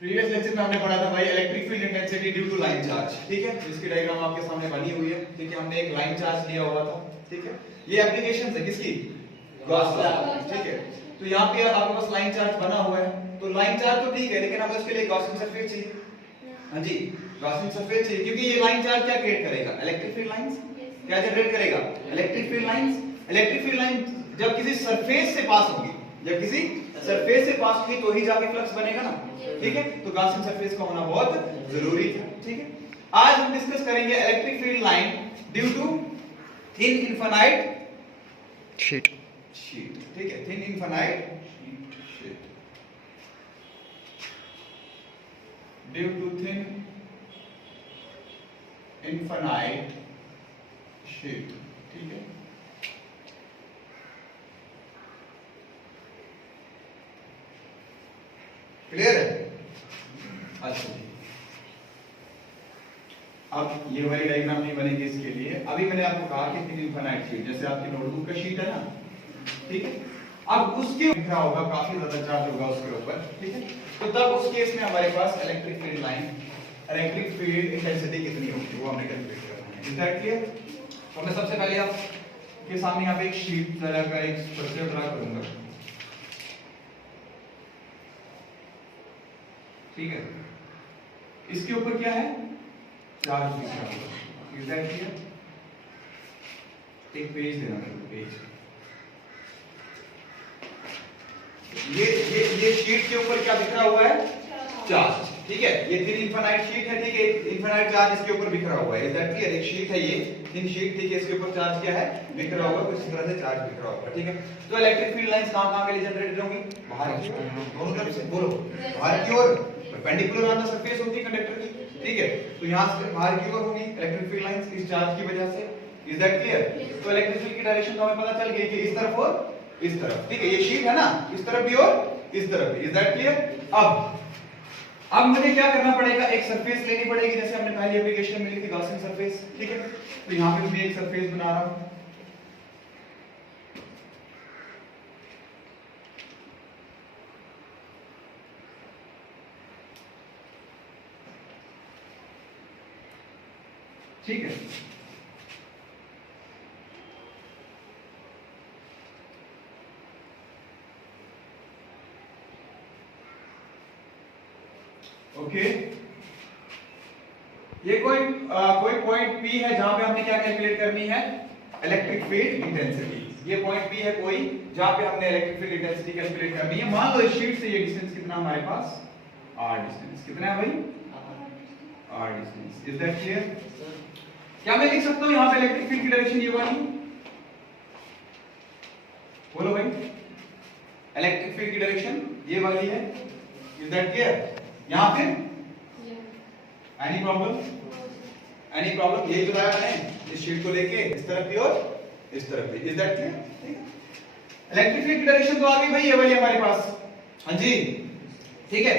Previous lecture में हमने पढ़ा था भाई electric field intensity due to line charge, ठीक है। इसकी डायग्राम आपके सामने बनी हुई है, ठीक है। हमने एक लाइन चार्ज लिया हुआ था, ठीक है। ये एप्लीकेशन है किसकी? गॉस लॉ, ठीक है। तो यहाँ पे आपके पास लाइन चार्ज बना हुआ है, तो लाइन चार्ज तो ठीक है, लेकिन हमें उसके लिए गॉसियन सरफेस चाहिए। हाँ जी, गॉसियन सरफेस चाहिए, क्योंकि ये लाइन चार्ज क्या क्रिएट करेगा? इलेक्ट्रिक फील्ड लाइंस क्या जनरेट करेगा? Electric field lines. Electric field line जब किसी सरफेस से पास होगी, जब किसी सरफेस से पास होगी तो ही जाके फ्लक्स बनेगा ना, ठीक है। तो गॉसियन सरफेस का होना बहुत जरूरी है, ठीक है। आज हम डिस्कस करेंगे electric field line due to thin infinite sheet, ठीक है। Thin infinite sheet due to thin infinite sheet, ठीक है। क्लियर है? अच्छा जी, अब ये वाली डायग्राम नहीं बनेगी इसके लिए। अभी मैंने आपको कहा कि थिन इनफाइनाइट शीट, जैसे आपकी नोटबुक का शीट है ना, ठीक है। अब उसके लिखा होगा, काफी ज्यादा चार्ज होगा उसके ऊपर, ठीक है। तो तब उस केस में हमारे पास electric field line, electric field intensity कितनी होगी वो हमें कैलकुलेट करना है। Is that clear? तो मैं सबसे पहले आपके सामने यहाँ पे एक शीट तरह का एक स्ट्रक्चर ड्रा करूंगा, ठीक है। इसके ऊपर क्या है? चार्ज लिखा हुआ। Is that clear? एक पेज देना है, पेज। ये शीट के ऊपर क्या बिखरा हुआ है? चार्ज, ठीक है। ये थिन इनफाइनाइट शीट है, ठीक है। इनफाइनाइट चार्ज इसके ऊपर बिखरा हुआ है। Is that clear? एक शीट है ये, थिन शीट, ठीक है। इसके ऊपर चार्ज क्या है? बिखरा हुआ है, इसी तरह से चार्ज बिखरा हुआ है, ठीक है। तो इलेक्ट्रिक फील्ड लाइंस कहां-कहां के लिए जनरेटेड होंगी? बाहर की ओर, दोनों तरफ से बोलो। बाहर की ओर परपेंडिकुलर ऑन द सरफेस होती है कंडक्टर की, ठीक है। तो यहां से बाहर की ओर होगी इलेक्ट्रिक फील्ड लाइंस इस चार्ज की वजह से। Is that clear? तो इलेक्ट्रिक फील्ड की डायरेक्शन तो हमें पता चल गई कि इस तरफ और इस तरफ, ठीक है। ये शीट है ना, इस तरफ भी और इस तरफ भी। Is that clear? अब मुझे क्या करना पड़ेगा? एक सरफेस लेनी पड़ेगी, जैसे हमने पहली एप्लीकेशन में ली थी गॉसियन सरफेस, ठीक है। तो यहां पे मैं एक सरफेस बना रहा हूं, ठीक है। ओके, ये कोई पॉइंट P है जहां पे हमने क्या कैलकुलेट करनी है? Electric field intensity. ये पॉइंट P है कोई जहां पे हमने इलेक्ट्रिक फील्ड इंटेंसिटी कैलकुलेट करनी है। मान लो इस शीट से ये डिस्टेंस कितना हमारे पास? r distance. कितना है भाई? r distance. Is that clear? क्या मैं लिख सकता हूं यहां पे इलेक्ट्रिक फील्ड की डायरेक्शन ये वाली? बोलो भाई, इलेक्ट्रिक फील्ड की डायरेक्शन ये वाली है। Is that clear? यहां पे एनी प्रॉब्लम? Any problem? ये बताया मैंने, इस शीट को लेके इस तरफ भी और इस तरफ भी। Is that clear? Electric field की डायरेक्शन तो आ गई भाई ये वाली हमारे पास, हाँ जी, ठीक है।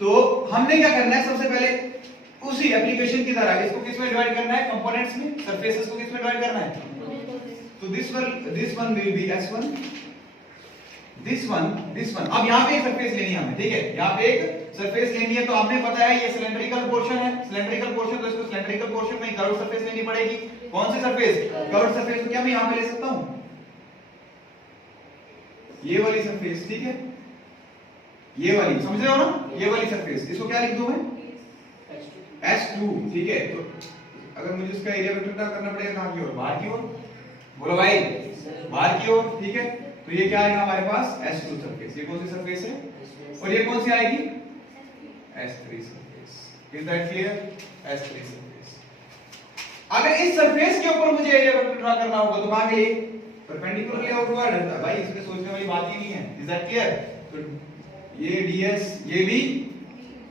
तो हमने क्या करना है? सबसे पहले उसी एप्लीकेशन की तरह इसको किस में डिवाइड करना है? कंपोनेंट्स में। सरफेसेस को किस में डिवाइड करना है? तो this one will be S1, this one. अब यहां पे एक सरफेस लेनी है हमें, ठीक है। यहां पे एक सरफेस लेनी है, तो आपने पता है ये सिलेंड्रिकल पोर्शन है, सिलेंड्रिकल पोर्शन, तो इसको सिलेंड्रिकल पोर्शन में कर्व्ड सरफेस लेनी पड़ेगी। कौन सी सरफेस? Curved surface. तो क्या मैं यहां पे ले सकता हूं ये वाली सरफेस, ठीक है। ये वाली, समझ रहे हो ना? ये वाली सरफेस, इसको क्या लिख दूं मैं? S2, ठीक है। तो अगर मुझे इसका एरिया वेक्टर ड्रा करना पड़ेगा कहां की ओर? बाहर की ओर। बोलो भाई, बाहर की ओर, ठीक है। तो ये क्या आएगा हमारे पास? S2 surface. ये कौन सी सरफेस है? और ये कौन सी आएगी? S3 surface. Is that clear? S3 surface. अगर इस सरफेस के ऊपर मुझे एरिया वेक्टर ड्रा करना होगा तो कहां के लिए? परपेंडिकुलरली आउटवर्ड है भाई, इसमें सोचने वाली बात ही नहीं है। Is that clear? तो ये ds, ये भी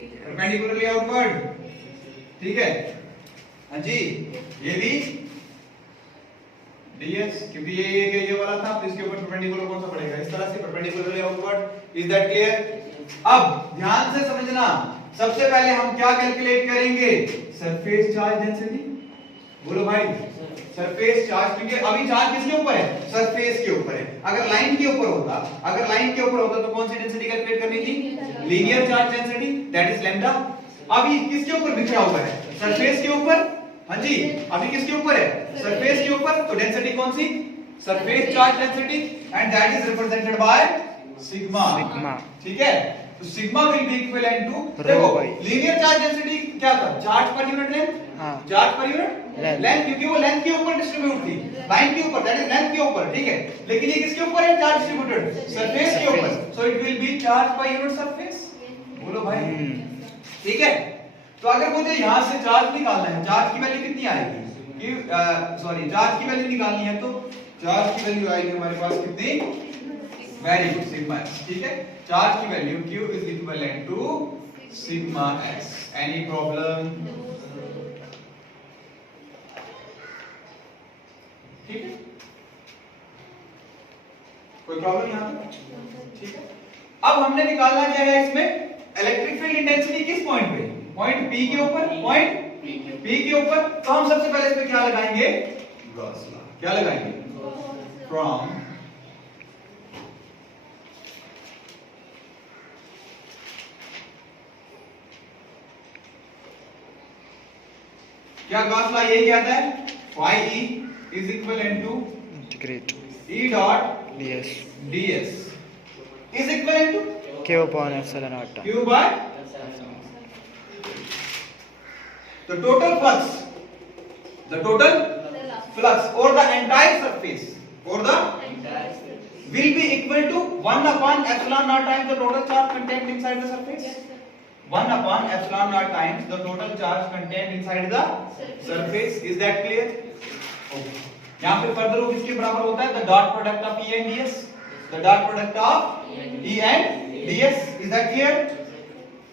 परपेंडिकुलरली आउटवर्ड, ठीक है। हाँ जी, ये भी ds, क्योंकि ये वाला था, तो इसके ऊपर परपेंडिकुलर कौन सा पड़ेगा? इस तरह से perpendicularly outward. Is that clear? अब ध्यान से समझना, सबसे पहले हम क्या कैलकुलेट करेंगे? सरफेस चार्ज डेंसिटी, बोलो भाई सरफेस चार्ज, क्योंकि अभी चार्ज किसके ऊपर है? सरफेस के ऊपर है। अगर लाइन के ऊपर होता, तो कौन सी डेंसिटी कैलकुलेट करनी थी? Linear charge density, that is lambda. अभी किसके ऊपर बिखरा हुआ है? सरफेस के ऊपर। हाँ जी, अभी किसके ऊपर है? सरफेस के ऊपर। तो डेंसिटी कौन सी? Surface charge density, and that is represented by sigma. ठीक है, तो sigma will be equivalent to, देखो लीनियर चार्ज डेंसिटी क्या था? Charge per unit length, charge per unit length, क्योंकि वो लेंथ के ऊपर डिस्ट्रीब्यूट थी, लाइन के ऊपर, दैट इज लेंथ के ऊपर। ठीक है, लेकिन ये किसके ऊपर है? चार्ज डिस्ट्रीब्यूटेड सरफेस के ऊपर, so it will be charge per unit surface. बोलो भाई, ठीक है। तो अगर मुझे यहां से चार्ज निकालना है, चार्ज की वैल्यू कितनी आएगी? सॉरी, चार्ज की वैल्यू निकालनी है, तो चार्ज की वैल्यू आएगी हमारे पास कितनी? Very good, sigma s। ठीक है, चार्ज की value q is equivalent to sigma s। Any problem? ठीक है, कोई प्रॉब्लम यहां पे? ठीक है, अब हमने निकालना क्या है इसमें? इलेक्ट्रिक फील्ड इंटेंसिटी किस पॉइंट पे? पॉइंट P के ऊपर, पॉइंट P के ऊपर। तो हम सबसे पहले इस पे क्या लगाएंगे? Gauss law. क्या लगाएंगे? फ्रॉम क्या गॉस लॉ यही कहता है? phi e is equivalent to integrate E dot ds ds is equivalent to q upon epsilon naught. q by the total flux, the total flux or the entire surface, or the will be equal to 1 upon epsilon naught times the total charge contained inside the surface. 1 upon epsilon naught times the total charge contained inside the surface. Is that clear? Okay. यहाँ पे further रूप इसके बराबर होता है the dot product of E and ds. The dot product of E and ds. Is that clear?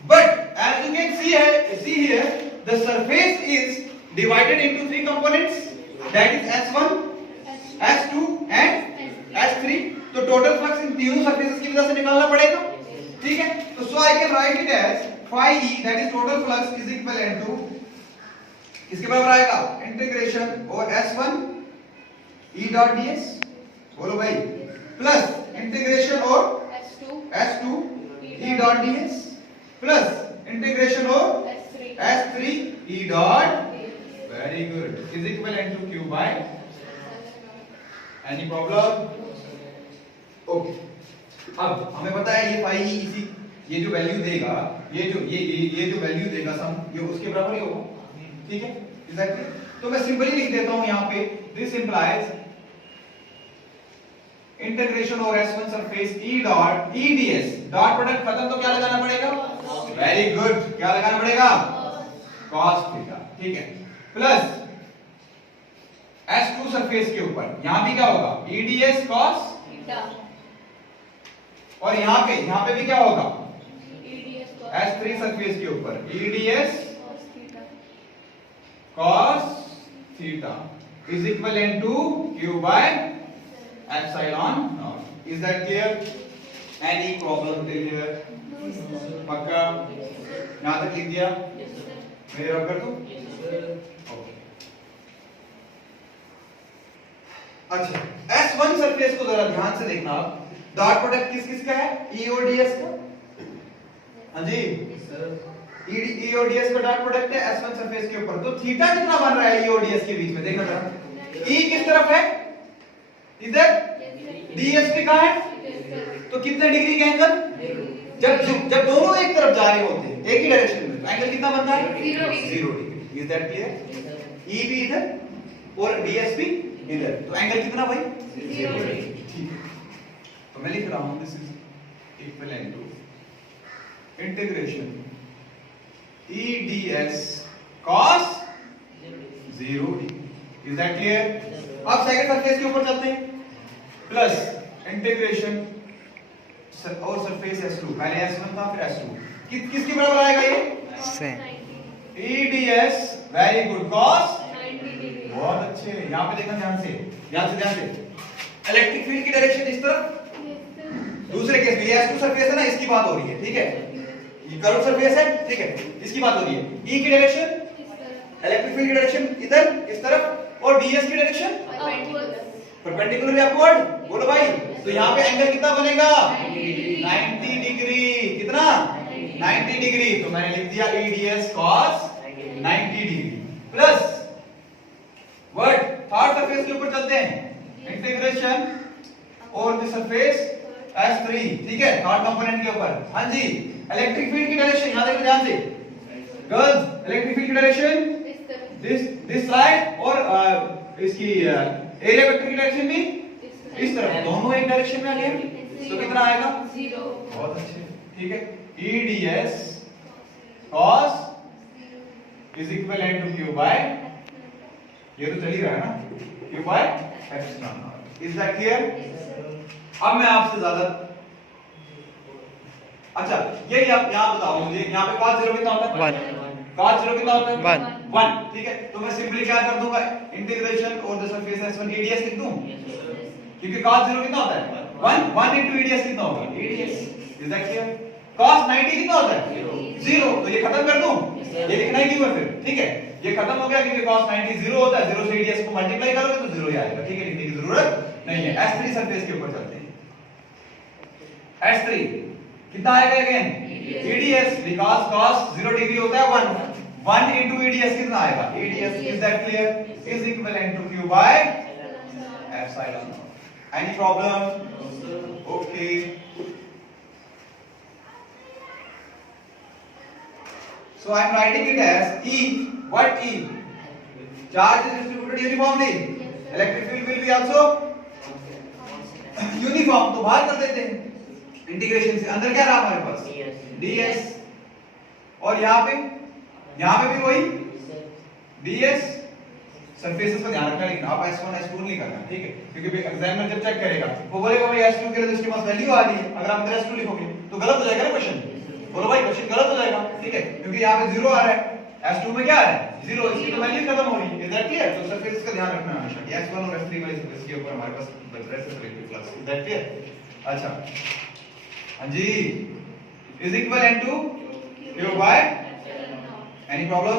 But as you can see here, the surface is divided into three components. That is S1, S2 and S3. तो total flux इन तीनों surfaces की वजह से निकालना पड़ेगा. ठीक है, तो so I can write it as phi e, that is total flux, is equivalent to किसके बराबर आएगा? इंटीग्रेशन और S1 E dot ds, बोलो भाई, प्लस इंटीग्रेशन और S2 E dot ds, plus integration और S3 E dot, very good, is equivalent to q by, any problem? Okay. अब हमें पता है ये phi e इसी, ये जो वैल्यू देगा, ये जो वैल्यू देगा सम, ये उसके बराबर ही होगा। ठीक है, एग्जैक्टली। तो मैं सिंपली लिख देता हूं यहां पे, दिस इंप्लाइज इंटीग्रेशन और S1 surface E dot E ds, dot product खत्म तो क्या लगाना पड़ेगा? वेरी गुड, क्या लगाना पड़ेगा? cos theta. ठीक है, प्लस S2 सरफेस के ऊपर, यहां भी क्या होगा? E ds cos थीटा, और यहां पे भी क्या होगा? S3 सरफेस के ऊपर E ds cos theta is equivalent to q by epsilon naught. Is that clear? Any problem till here? पक्का? यहाँ तक लिख दिया? मैं रब कर दूं? Okay. अच्छा, S1 सरफेस को जरा ध्यान से देखना आप। डॉट प्रोडक्ट किसका है? E और ds का। हाँ जी, E और ds का डॉट प्रोडक्ट है S1 सरफेस के ऊपर। तो थीटा कितना बन रहा है E और ds के बीच में? देखना जरा। E किस तरफ है? इधर। ds पे कहां है? तो कितने डिग्री का एंगल? जब दोनों एक तरफ जा रहे होते हैं, एक ही डायरेक्शन में, एंगल कितना बनता है? 0 degree. Is that clear? E भी इधर और ds भी इधर, तो एंगल कितना भाई? 0 डिग्री। ठीक है, तो मैं लिख रहा हूं this is equivalent to integration E ds cos 0 degree. Is that clear? अब सेकंड सरफेस के ऊपर चलते हैं, प्लस इंटीग्रेशन और सरफेस S2, पहले S1 था फिर S2, किसके बराबर आएगा ये? E ds, very good, cos 90 degree. बहुत अच्छे, यहाँ पे देखना ध्यान से। इलेक्ट्रिक फील्ड की डायरेक्शन इस तरफ, दूसरे केस में ये S2 सरफेस है ना, इसकी बात हो रही है। ठीक है, ये कर्व सरफेस है। ठीक है, इसकी बात हो रही है। E की डायरेक्शन इलेक्ट्रिक फील्ड की डायरेक्शन इधर इस तरफ और ds की डायरेक्शन परपेंडिकुलर अपवर्ड। बोलो भाई, तो यहाँ पे एंगल कितना बनेगा 90 डिग्री। कितना 90 डिग्री। तो मैंने लिख दिया EDS cos 90 degree plus word third surface के ऊपर चलते हैं, इंटीग्रेशन और द सरफेस S3। ठीक है, थर्ड कंपोनेंट के ऊपर। हाँ जी, इलेक्ट्रिक फील्ड की डायरेक्शन यहां देखो ध्यान से गर्ल्स, इलेक्ट्रिक फील्ड की डायरेक्शन दिस साइड और इसकी एरिया वेक्टर की डायरेक्शन भी इस तरफ, दोनों एक डायरेक्शन में आ गए। तो कितना आएगा 0। बहुत अच्छे, ठीक है। EDS cos is equivalent to Q by, ये तो चल ही रहा है ना, Q by epsilon naught। Is that clear? अब मैं आपसे ज्यादा, अच्छा ये आप यहाँ बताओ मुझे, यहाँ पे cos 0 कितना होता है 1 cos 0 कितना होता है 1 1। ठीक है, तो मैं सिंपली क्या कर दूंगा, इंटीग्रेशन और द सरफेस S1 EDS लिख दूं, क्योंकि cos 0 कितना होता है 1 into EDS कितना होगा EDS। Is that clear? cos 90 कितना होता है 0, तो ये खत्म कर दूं, ये लिखना ही क्यों है फिर। ठीक है, ये खत्म हो गया क्योंकि cos 90 0 होता है, 0 से EDS को मल्टीप्लाई करोगे तो 0 ही आएगा। ठीक है, लिखने की जरूरत नहीं है। S3 सरफेस के ऊपर चलते हैं। S3 कितना आएगा again EDS, because cos 0 degree होता है 1 into EDS कितना आएगा EDS। Is that clear? Is equivalent to Q by epsilon। Any problem? Okay, so I am writing it as E. What E? Charge is distributed uniformly. Electric field will be also uniform। तो बाहर कर देते हैं integration से, अंदर क्या रहा हमारे पास ds, और यहाँ पे भी वही ds। सरफेसेस का ध्यान रखना, लेकिन आप S1 S2 नहीं करना। ठीक है, क्योंकि एग्जामिनर जब चेक करेगा वो बोलेगा भाई S2 के लिए तो इसके पास वैल्यू आ रही है, अगर आप अंदर S2 लिखोगे तो गलत हो जाएगा ना क्वेश्चन। बोलो भाई, क्वेश्चन गलत हो जाएगा। ठीक है, क्योंकि यहाँ पे 0 आ रहा है, S2 में क्या आ रहा है 0, इसकी तो वैल्यू खत्म हो रही है। Is that clear? तो सरफेस का ध्यान रखना हमेशा कि S1 और S3 वाले सरफेस के ऊपर हमारे पास reciprocal electric flux. Is that clear? अच्छा हाँ जी, is equivalent to Q by, any problem?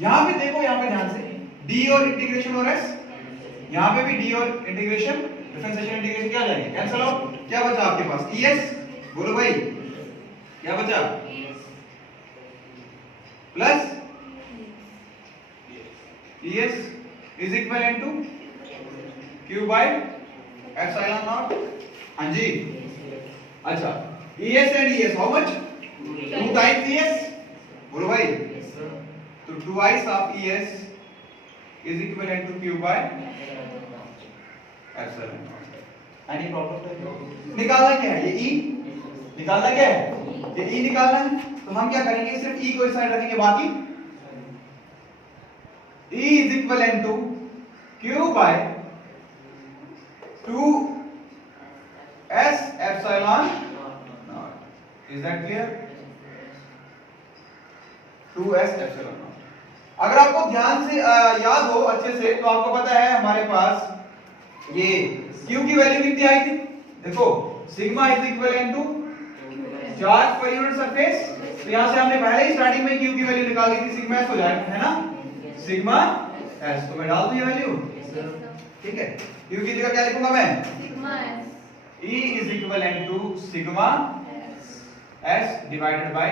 यहाँ पे देखो, यहाँ पे ध्यान से D और इंटीग्रेशन और S, यहाँ पे भी D और इंटीग्रेशन, डिफरेंशिएशन इंटीग्रेशन क्या जाएंगे कैंसिल आउट। क्या बचा आपके पास ES। बोलो भाई क्या बचा plus ES is equivalent to Q by epsilon naught। हाँ जी, अच्छा ES and ES how much 2 times ES। बोलो भाई, तो 2 of ES is equivalent to Q by epsilon naught। Any problem? निकालना क्या है, ये E निकालना क्या है, ये E निकालना है। तो हम क्या करेंगे, सिर्फ E को इस साइड रखेंगे, बाकी E is equivalent to Q by 2S epsilon naught। Is that clear? 2S epsilon naught। अगर आपको ध्यान से याद हो अच्छे से, तो आपको पता है हमारे पास ये Q की वैल्यू कितनी आई थी, देखो sigma is equivalent to charge per unit surface. तो यहां से हमने पहले ही स्टार्टिंग में Q की वैल्यू निकाली थी, सिग्मा S हो जाएगा, है ना, सिग्मा S। तो मैं डाल दूं ये वैल्यू। ठीक है, Q की जगह क्या लिखूंगा मैं sigma S। E is equivalent to sigma S divided by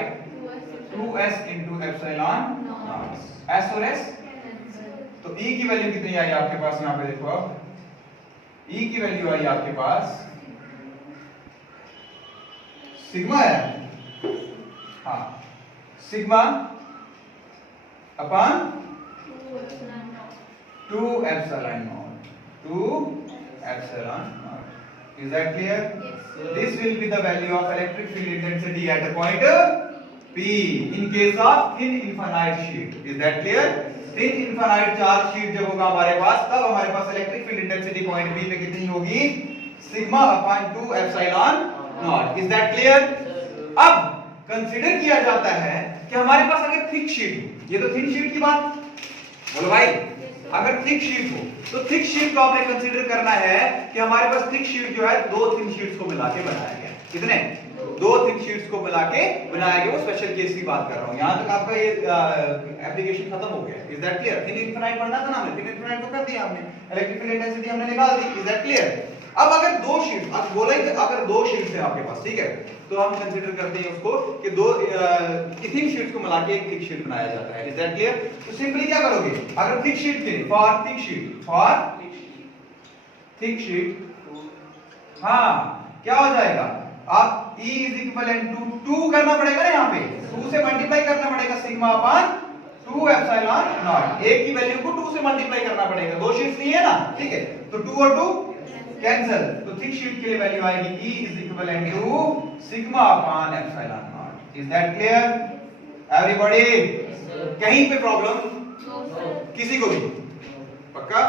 2S into epsilon naught। S और S, तो E की वैल्यू कितनी आई आपके पास, यहाँ पे देखो अब E की वैल्यू आई आपके पास सिग्मा है, हाँ sigma upon 2 epsilon naught, 2 epsilon naught। Is that clear? Yes, this will be the value of electric field intensity at a point P in case of thin infinite sheet। Is that clear? thin infinite charge sheet जब होगा हमारे पास, तब हमारे पास electric field intensity point P पे कितनी होगी, sigma upon 2 epsilon naught. Is that clear? अब कंसीडर किया जाता है कि हमारे पास अगर थिक शीट, ये तो थिन शीट की बात, बोलो भाई अगर थिक शीट हो तो थिक शीट को आपने कंसीडर करना है कि हमारे पास थिक शीट जो है 2 थिन शीट्स को मिला के बनाया गया, कितने दो थिक शीट्स को मिला के बनाया गया, वो स्पेशल केस की बात कर रहा हूं। यहां तक आपका ये एप्लीकेशन खत्म हो गया। Is that clear? Thin infinite पढ़ना था ना हमने, थिन इनफिनाइट तो कर दिया हमने, इलेक्ट्रिकल इंटेंसिटी हमने निकाल दी। Is that clear? अब अगर दो शीट्स, अब बोलेंगे अगर दो शीट्स है आपके पास, ठीक है, तो हम कंसीडर करते हैं उसको कि दो थिक शीट्स को मिला के एक थिक शीट बनाया जाता है। Is that clear? तो सिंपली क्या करोगे, अगर थिक शीट के फॉर थिक शीट, हाँ क्या हो जाएगा, आप E इज इक्विवेलेंट टू 2 करना पड़ेगा ना, यहाँ पे 2 से मल्टीप्लाई करना पड़ेगा, सिग्मा अपान 2 एप्सिलॉन नॉट। एक की वैल्यू को 2 से मल्टीप्लाई करना पड़ेगा, दो शीट्स नहीं है ना, ठीक है, तो 2 और 2 कैंसिल, तो थिक शीट के लिए वैल्यू आएगी E is equivalent to sigma upon epsilon naught. Is that clear everybody? कहीं पे प्रॉब्लम किसी को भी? पक्का?